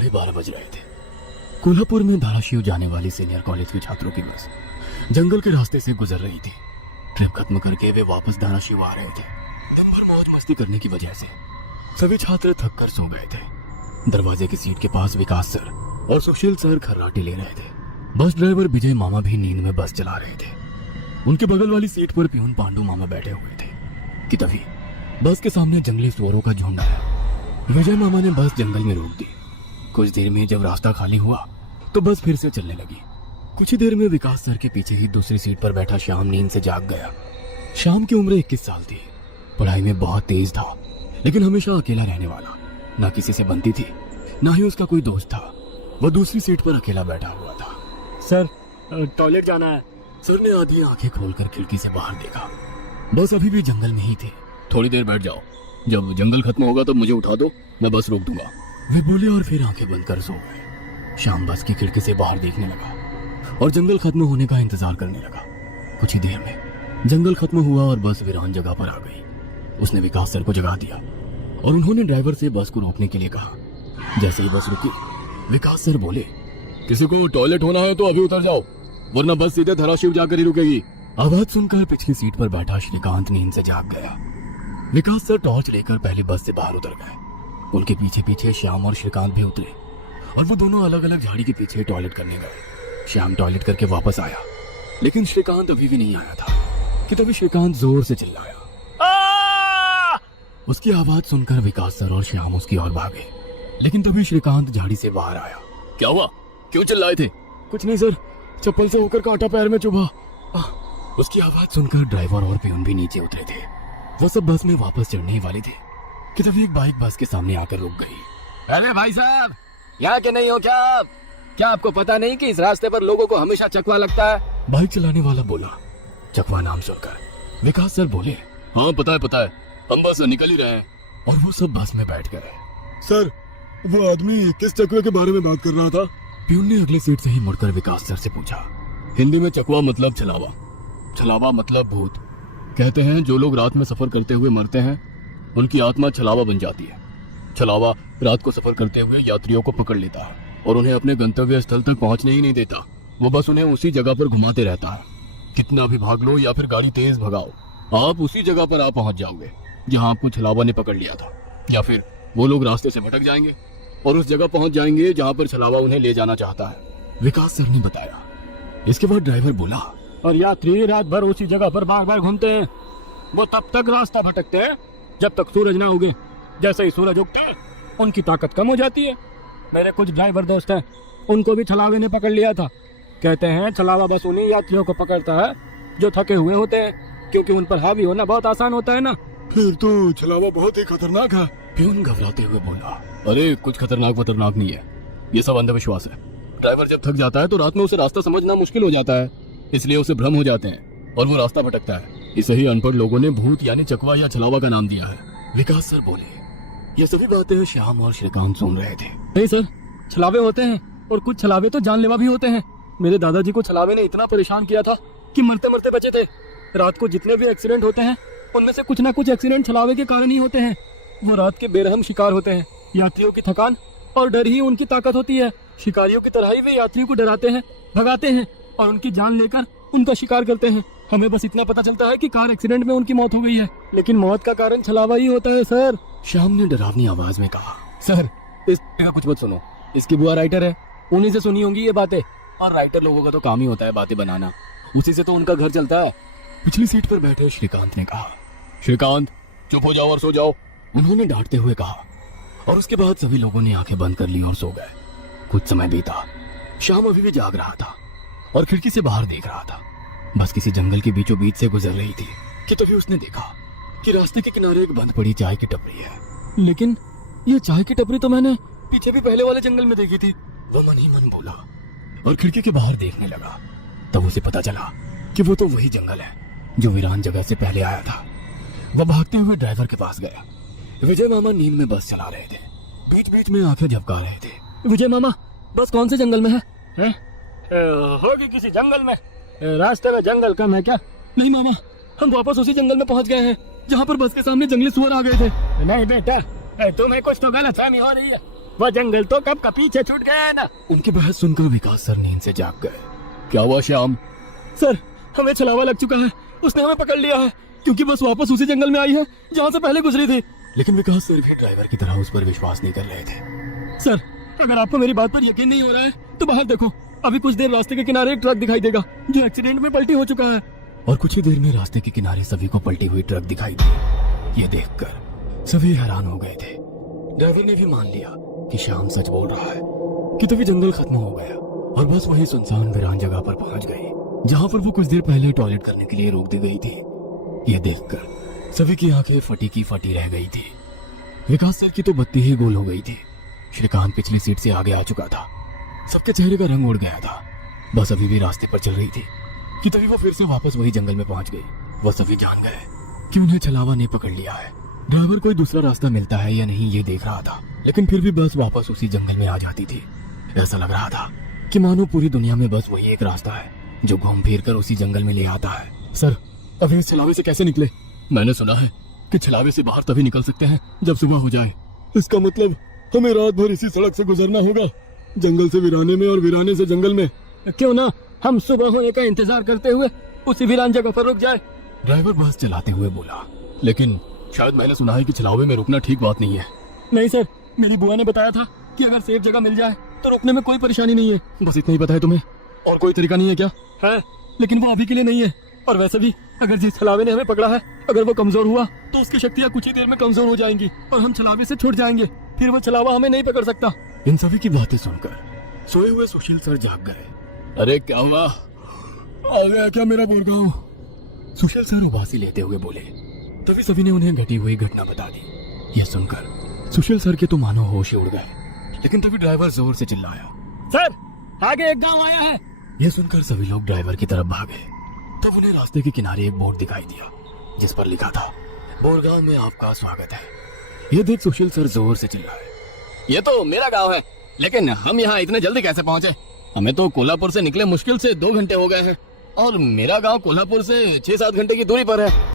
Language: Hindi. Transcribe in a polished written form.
12:30 बज रहे थे। कोल्हापुर में धाराशिव जाने वाली सीनियर कॉलेज के छात्रों की बस जंगल के रास्ते से गुजर रही थी। ट्रिप खत्म करके वे वापस धाराशिव आ रहे थे। दिन भर मौज मस्ती करने की वजह से सभी छात्र थक कर सो गए थे। दरवाजे की सीट के पास विकास सर और सुशील सर खर्राटे ले रहे थे। बस ड्राइवर विजय मामा भी नींद में बस चला रहे थे। उनके बगल वाली सीट पर प्यून पांडू मामा बैठे हुए थे कि तभी बस के सामने जंगली सुअरों का झुंड आया। विजय मामा ने बस जंगल में रोक दी। कुछ देर में जब रास्ता खाली हुआ तो बस फिर से चलने लगी। कुछ ही देर में विकास सर के पीछे ही दूसरी सीट पर बैठा श्याम नींद से जाग गया। श्याम की उम्र 21 साल थी। पढ़ाई में बहुत तेज था, लेकिन हमेशा अकेला रहने वाला। ना किसी से बनती थी, ना ही उसका कोई दोस्त था। वह दूसरी सीट पर अकेला बैठा हुआ था। सर, टॉयलेट जाना है। सर ने आधी आंखें खोलकर खिड़की से बाहर देखा। बस अभी भी जंगल में ही थे। थोड़ी देर बैठ जाओ, जब जंगल खत्म होगा तो मुझे उठा दो, मैं बस रोक दूंगा। वे बोले और फिर आंखें बंद कर सो गए। श्याम बस की खिड़की से बाहर देखने लगा और जंगल खत्म होने का इंतजार करने लगा। कुछ ही देर में जंगल खत्म हुआ और बस वीरान जगह पर आ गई। उसने विकास सर को जगा दिया और उन्होंने ड्राइवर से बस को रोकने के लिए कहा। जैसे ही बस रुकी, विकास सर बोले, किसी को टॉयलेट होना है तो अभी उतर जाओ, वरना बस सीधे धाराशिव जाकर ही रुकेगी। आवाज सुनकर पिछली सीट पर बैठा श्रीकांत नींद से जाग गया। विकास सर टॉर्च लेकर पहली बस से बाहर उतर गए। उनके पीछे पीछे श्याम और श्रीकांत भी उतरे और वो दोनों अलग अलग झाड़ी के पीछे टॉयलेट करने गए। श्याम टॉयलेट करके वापस आया, लेकिन श्रीकांत अभी भी नहीं आया था कि तभी श्रीकांत जोर से चिल्लाया। उसकी आवाज सुनकर विकास सर और श्याम उसकी ओर भागे, लेकिन तभी श्रीकांत झाड़ी से बाहर आया। क्या हुआ, क्यों चिल्लाए थे? कुछ नहीं सर, चप्पल से होकर कांटा पैर में चुभा। उसकी आवाज सुनकर ड्राइवर और प्यून भी नीचे उतरे थे। वो सब बस में वापस चढ़ने ही वाले थे कि तभी एक बाइक बस के सामने आकर रुक गई। अरे भाई साहब, यहाँ के नहीं हो क्या आप? क्या आपको पता नहीं कि इस रास्ते पर लोगों को हमेशा चकवा लगता है? बाइक चलाने वाला बोला। चकवा नाम सुनकर विकास सर बोले, हाँ पता है, हम बस निकल ही रहे हैं। और वो सब बस में बैठ गए। सर, वो आदमी किस चकवे के बारे में बात कर रहा था? प्यून ने अगली सीट से ही मुड़कर विकास सर से पूछा। हिंदी में चकवा मतलब छलावा, छलावा मतलब भूत। कहते हैं जो लोग रात में सफर करते हुए मरते हैं उनकी आत्मा छलावा बन जाती है। छलावा रात को सफर करते हुए यात्रियों को पकड़ लेता है और उन्हें अपने गंतव्य स्थल तक पहुंचने ही नहीं देता। वो बस उन्हें उसी जगह पर घुमाते रहता है। कितना भी भाग लो या फिर गाड़ी तेज भगाओ, आप उसी जगह पर आप पहुंच जाओगे जहां आपको छलावा ने पकड़ लिया था। या फिर वो लोग रास्ते से भटक जाएंगे और उस जगह पहुंच जाएंगे जहां पर छलावा उन्हें ले जाना चाहता है, विकास सर ने बताया। इसके बाद ड्राइवर बोला, और यात्री रात भर उसी जगह पर बार बार घूमते हैं। वो तब तक रास्ता भटकते हैं जब तक सूरज ना उगे। जैसे ही सूरज उगता है उनकी ताकत कम हो जाती है। मेरे कुछ ड्राइवर दोस्त हैं, उनको भी छलावे ने पकड़ लिया था। कहते हैं छलावा बस उन्हीं यात्रियों को पकड़ता है जो थके हुए होते हैं, क्योंकि उन पर हावी होना बहुत आसान होता है ना। फिर तो छलावा बहुत ही खतरनाक है। प्यून घबराते हुए बोला, अरे कुछ खतरनाक नहीं है, ये सब अंधविश्वास है। ड्राइवर जब थक जाता है तो रात में उसे रास्ता समझना मुश्किल हो जाता है, इसलिए उसे भ्रम हो जाते हैं और वो रास्ता भटकता है। इसे ही अनपढ़ लोगों ने भूत यानी चकवा या छलावा का नाम दिया है। विकास सर बोले। ये सभी बातें श्याम और श्रीकांत सुन रहे थे। नहीं सर, छलावे होते हैं और कुछ छलावे तो जानलेवा भी होते हैं। मेरे दादाजी को छलावे ने इतना परेशान किया था कि मरते मरते बचे थे। रात को जितने भी एक्सीडेंट होते हैं उनमें से कुछ ना कुछ एक्सीडेंट छलावे के कारण ही होते हैं। वो रात के बेरहम शिकार होते हैं। यात्रियों की थकान और डर ही उनकी ताकत होती है। शिकारियों की तरह ही वे यात्रियों को डराते हैं, भगाते हैं और उनकी जान लेकर उनका शिकार करते हैं। हमें बस इतना पता चलता है कि कार एक्सीडेंट में उनकी मौत हो गई है, लेकिन मौत का कारण छलावा ही होता है सर। श्याम ने डरावनी आवाज में कहा। सर, इस का कुछ मत सुनो, इसकी बुआ राइटर है, उन्हीं से सुनी होंगी ये बातें। और राइटर लोगों का तो काम ही होता है बातें बनाना, उसी से तो उनका घर चलता है। पिछली सीट पर बैठे श्रीकांत ने कहा। श्रीकांत, चुप हो जाओ और सो जाओ, उन्होंने डांटते हुए कहा। और उसके बाद सभी लोगों ने आंखें बंद कर ली और सो गए। कुछ समय बीता। श्याम अभी भी जाग रहा था और खिड़की से बाहर देख रहा था। बस किसी जंगल के बीचों बीच से गुजर रही थी कि तभी उसने देखा कि रास्ते के किनारे एक बंद पड़ी चाय की टपरी है। लेकिन ये चाय की टपरी तो मैंने पीछे भी पहले वाले जंगल में देखी थी। वह मन ही मन बोला और खिड़की के बाहर देखने लगा। तब उसे पता चला कि वो तो वही जंगल है जो वीरान जगह से पहले आया था। वह भागते हुए ड्राइवर के पास गया। विजय मामा नींद में बस चला रहे थे, बीच बीच में आंखें झपका रहे थे। विजय मामा, बस कौन से जंगल में है? होगी किसी जंगल में। रास्ते में जंगल कम है क्या? नहीं मामा, हम वापस उसी जंगल में पहुंच गए हैं जहाँ पर बस के सामने जंगली सुअर आ गए थे। नहीं बेटा, तुम्हें कुछ तो गलतफहमी हो रही है। वह जंगल तो कब का पीछे छूट गया ना। उनकी बहस सुनकर विकास सर नींद से जाग गए। क्या हुआ श्याम? सर हमें छलावा लग चुका है, उसने हमें पकड़ लिया है, क्योंकि बस वापस उसी जंगल में आई है जहाँ से पहले गुजरी थी। लेकिन विकास सर भी ड्राइवर की तरह उस पर विश्वास नहीं कर रहे थे। सर अगर आपको मेरी बात पर यकीन नहीं हो रहा है तो बाहर देखो, अभी कुछ देर रास्ते के किनारे एक ट्रक दिखाई देगा जो एक्सीडेंट में पलटी हो चुका है। और कुछ ही देर में रास्ते के किनारे सभी को पलटी हुई ट्रक दिखाई दी। ये देखकर सभी हैरान हो गए थे। ड्राइवर ने भी मान लिया कि श्याम सच बोल रहा है कि तभी जंगल खत्म हो गया और बस वही सुनसान वीरान जगह पर पहुंच गई जहां पर वो कुछ देर पहले टॉयलेट करने के लिए रोक दी गई थी। ये देखकर सभी की आंखें फटी की फटी रह गई थी। विकास सर की तो बत्ती ही गोल हो गई थी। श्रीकांत पिछली सीट से आगे आ चुका था। सबके चेहरे का रंग उड़ गया था। बस अभी भी रास्ते पर चल रही थी कि तभी वो फिर से वापस वही जंगल में पहुंच गई। वो सभी जान गए कि उन्हें छलावा ने पकड़ लिया है। ड्राइवर कोई दूसरा रास्ता मिलता है या नहीं ये देख रहा था, लेकिन फिर भी बस वापस उसी जंगल में आ जाती थी। ऐसा लग रहा था कि मानो पूरी दुनिया में बस वही एक रास्ता है जो घूम फिर कर उसी जंगल में ले आता है। सर अभी इस छलावे से कैसे निकले? मैंने सुना है कि छलावे से बाहर तभी निकल सकते हैं जब सुबह हो जाए। इसका मतलब हमें रात भर इसी सड़क से गुजरना होगा, जंगल से वीराने में और वीराने से जंगल में। क्यों ना हम सुबह होने का इंतजार करते हुए उसी वीरान जगह पर रुक जाए। ड्राइवर बस चलाते हुए बोला। लेकिन शायद मैंने सुना है कि छलावे में रुकना ठीक बात नहीं है। नहीं सर, मेरी बुआ ने बताया था कि अगर सेफ जगह मिल जाए तो रुकने में कोई परेशानी नहीं है। बस इतना ही पता है तुम्हें? और कोई तरीका नहीं है क्या? है, लेकिन वो अभी के लिए नहीं है। और वैसे भी अगर जिस छलावे ने हमें पकड़ा है अगर वो कमजोर हुआ तो उसकी शक्तियाँ कुछ ही देर में कमजोर हो जाएंगी और हम छलावे से छूट जाएंगे। फिर वो छलावा हमें नहीं पकड़ सकता। इन सभी की बातें सुनकर सोए हुए सुशील सर जाग गए। अरे क्या हुआ? आ गया क्या मेरा बोरगांव? सुशील सर उबासी लेते हुए बोले। तभी सभी ने उन्हें घटी हुई घटना बता दी। यह सुनकर सुशील सर के तो मानो होश ही उड़ गए। लेकिन तभी ड्राइवर जोर से चिल्लाया, सर आगे एक गांव आया है। यह सुनकर सभी लोग ड्राइवर की तरफ भागे। तब उन्हें रास्ते के किनारे एक बोर्ड दिखाई दिया जिस पर लिखा था, बोरगांव में आपका स्वागत है। यह देख सुशील सर जोर से चिल्लाए, ये तो मेरा गांव है, लेकिन हम यहाँ इतने जल्दी कैसे पहुँचे? हमें तो कोल्हापुर से निकले मुश्किल से 2 घंटे हो गए हैं और मेरा गांव कोल्हापुर से 6-7 घंटे की दूरी पर है।